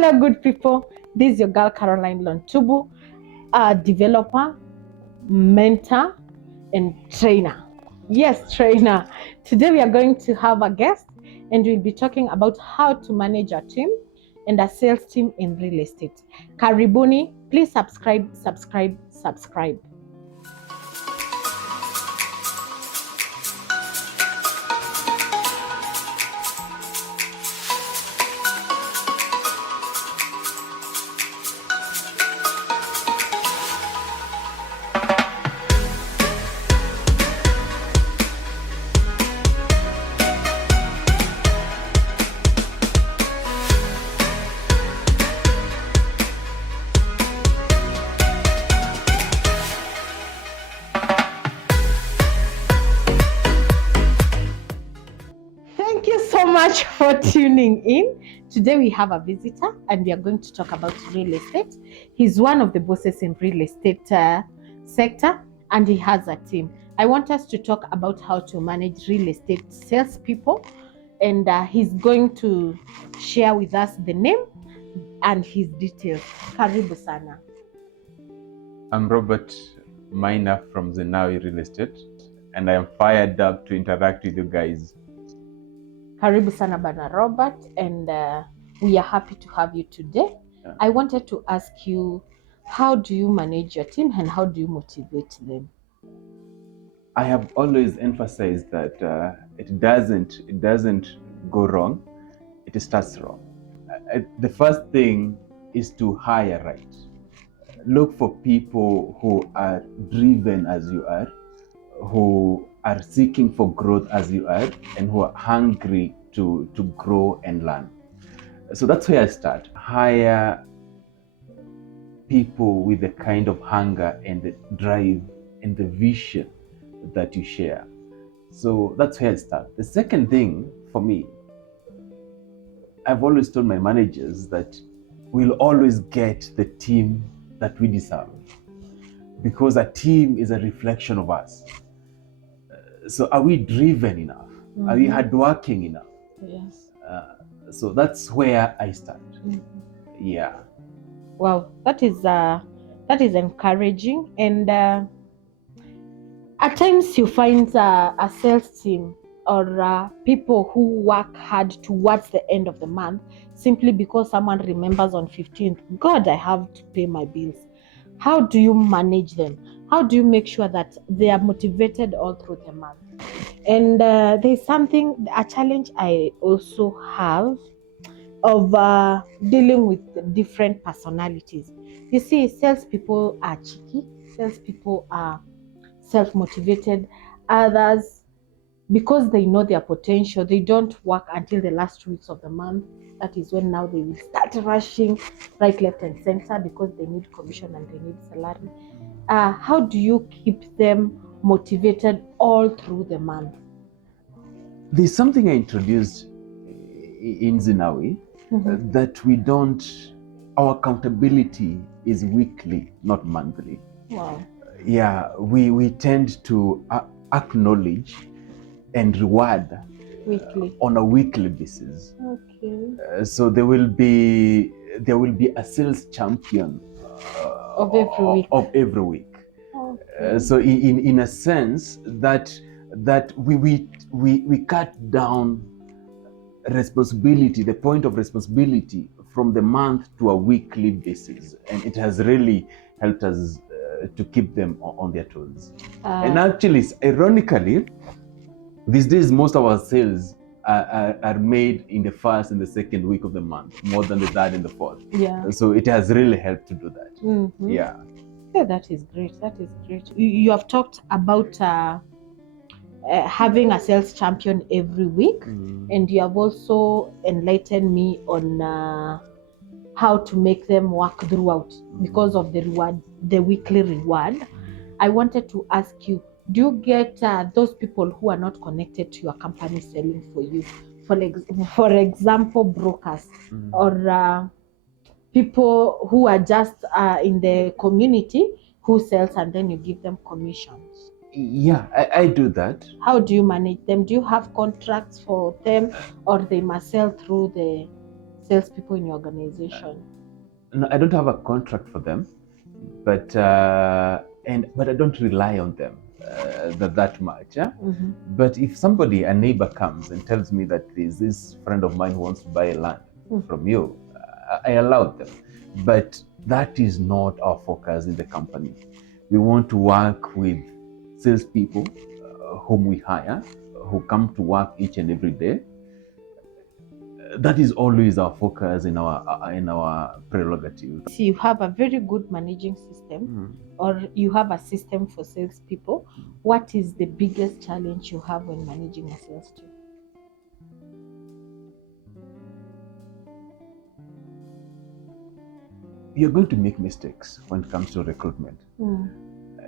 Hello, good people. This is your girl Caroline Lontubu, a developer, mentor, and trainer. Yes, trainer. Today we are going to have a guest, and we'll be talking about how to manage a team and a sales team in real estate. Karibuni, please subscribe. Thank you so much for tuning in. Today we have a visitor and we are going to talk about real estate. He's one of the bosses in real estate sector and he has a team. I want us to talk about how to manage real estate salespeople, and he's going to share with us the name and his details. Karibu sana. I'm Robert Maina from Zenawi Real Estate, and I am fired up to interact with you guys. Karibu sana Bana Robert, and we are happy to have you today. Yeah. I wanted to ask you, how do you manage your team and how do you motivate them? I have always emphasized that it doesn't go wrong; it starts wrong. The first thing is to hire right. Look for people who are driven as you are, who are seeking for growth as you are, and who are hungry to grow and learn. So that's where I start. Hire people with the kind of hunger and the drive and the vision that you share. So that's where I start. The second thing for me, I've always told my managers that we'll always get the team that we deserve, because a team is a reflection of us. So are we driven enough? Mm-hmm. Are we hardworking enough? Yes. So that's where I start. Mm-hmm. Yeah. Wow, that is encouraging. And at times you find a sales team or people who work hard towards the end of the month simply because someone remembers on 15th, God, I have to pay my bills. How do you manage them? How do you make sure that they are motivated all through the month? And there's a challenge I also have of dealing with different personalities. You see, salespeople are cheeky, salespeople are self-motivated, others, because they know their potential, they don't work until the last 2 weeks of the month. That is when now they will start rushing right, left, and center because they need commission and they need salary. How do you keep them motivated all through the month? There's something I introduced in Zenawi, Mm-hmm. that our accountability is weekly, not monthly. Wow. Yeah, we tend to acknowledge and reward Weekly. on a weekly basis. Okay. So there will be a sales champion Of every week. Of every week. Okay. So in a sense that we cut down responsibility, the point of responsibility, from the month to a weekly basis, and it has really helped us to keep them on their toes. And actually, ironically, these days most of our sales are made in the first and the second week of the month, more than the third and the fourth. Yeah. So it has really helped to do that. Mm-hmm. Yeah. Yeah, that is great. That is great. You have talked about having a sales champion every week, and you have also enlightened me on how to make them work throughout because of the weekly reward. I wanted to ask you, do you get those people who are not connected to your company selling for you? For example, brokers or people who are just in the community who sells, and then you give them commissions. Yeah, I do that. How do you manage them? Do you have contracts for them, or they must sell through the salespeople in your organization? No, I don't have a contract for them, but but I don't rely on them that much. Yeah? Mhm. But if somebody, a neighbor, comes and tells me that there's this friend of mine who wants to buy land from you, I allow them. But that is not our focus in the company. We want to work with salespeople whom we hire, who come to work each and every day. That is always our focus in our prerogative. So you have a very good managing system, or you have a system for salespeople. What is the biggest challenge you have when managing a sales team? You're going to make mistakes when it comes to recruitment.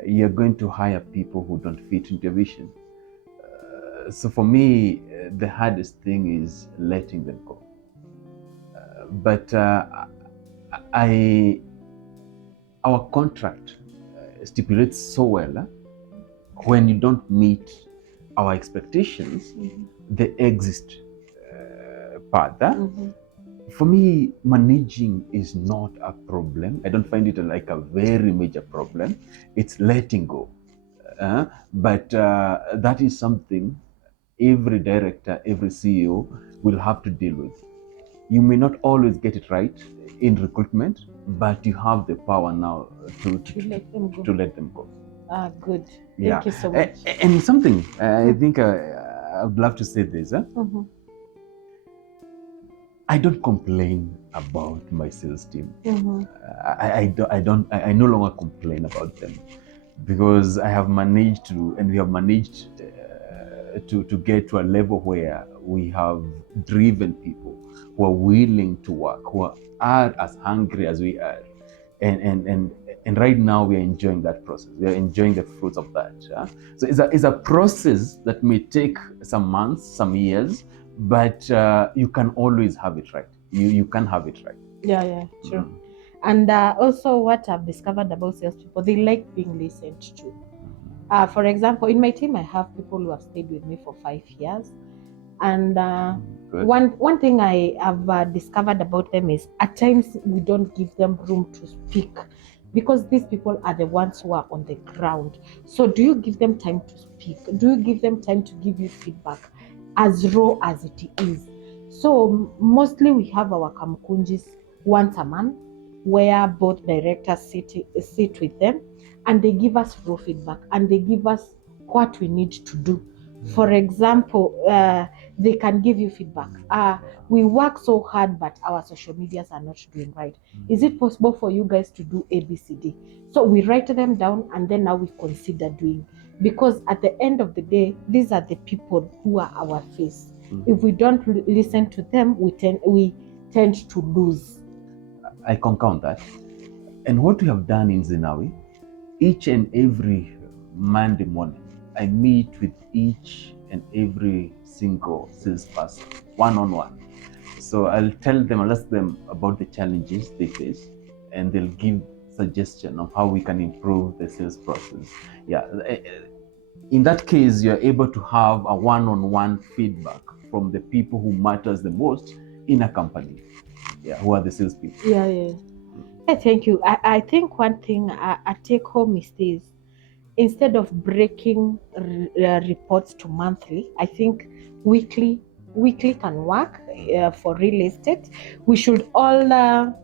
You're going to hire people who don't fit into your vision. So for me, the hardest thing is letting them go. But our contract stipulates so well, when you don't meet our expectations, the exit part. For me, managing is not a problem. I don't find it like a very major problem. It's letting go. But that is something every director, every CEO will have to deal with. You may not always get it right in recruitment, but you have the power now to let them go. Good. Thank you so much. And something, I think I would love to say this. I don't complain about my sales team. I no longer complain about them, because I have managed to, and we have managed to get to a level where we have driven people who are willing to work, who are as hungry as we are, and right now we are enjoying that process. We are enjoying the fruits of that. So it's a process that may take some months, some years, but you can always have it right. You can have it right. Yeah, true. And also, what I've discovered about salespeople, they like being listened to. For example, in my team, I have people who have stayed with me for 5 years. And one thing I have discovered about them is, at times we don't give them room to speak, because these people are the ones who are on the ground. So do you give them time to speak? Do you give them time to give you feedback, as raw as it is? So mostly we have our kamkunjis once a month, where both directors sit with them, and they give us raw feedback, and they give us what we need to do. For example, they can give you feedback. We work so hard, but our social medias are not doing right. Is it possible for you guys to do ABCD? So we write them down, and then now we consider doing. Because at the end of the day, these are the people who are our face. If we don't listen to them, we tend to lose. I concur on that. And what we have done in Zenawi, each and every Monday morning, I meet with each and every single salesperson one-on-one. So I'll ask them about the challenges they face, and they'll give suggestion of how we can improve the sales process. Yeah. In that case, you're able to have a one-on-one feedback from the people who matters the most in a company. Yeah, who are the salespeople. Yeah. Thank you. I think one thing I take home is this: instead of breaking reports to monthly, I think weekly can work for real estate. We should all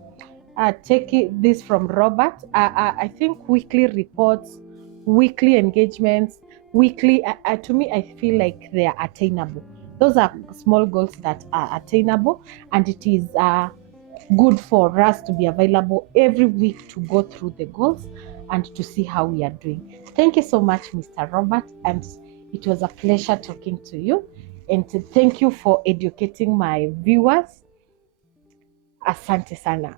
take this from Robert. I think weekly reports, weekly engagements, weekly, to me, I feel like they are attainable. Those are small goals that are attainable, and it is good for us to be available every week to go through the goals and to see how we are doing. Thank you so much, Mr. Robert, and it was a pleasure talking to you, and thank you for educating my viewers. Asante sana.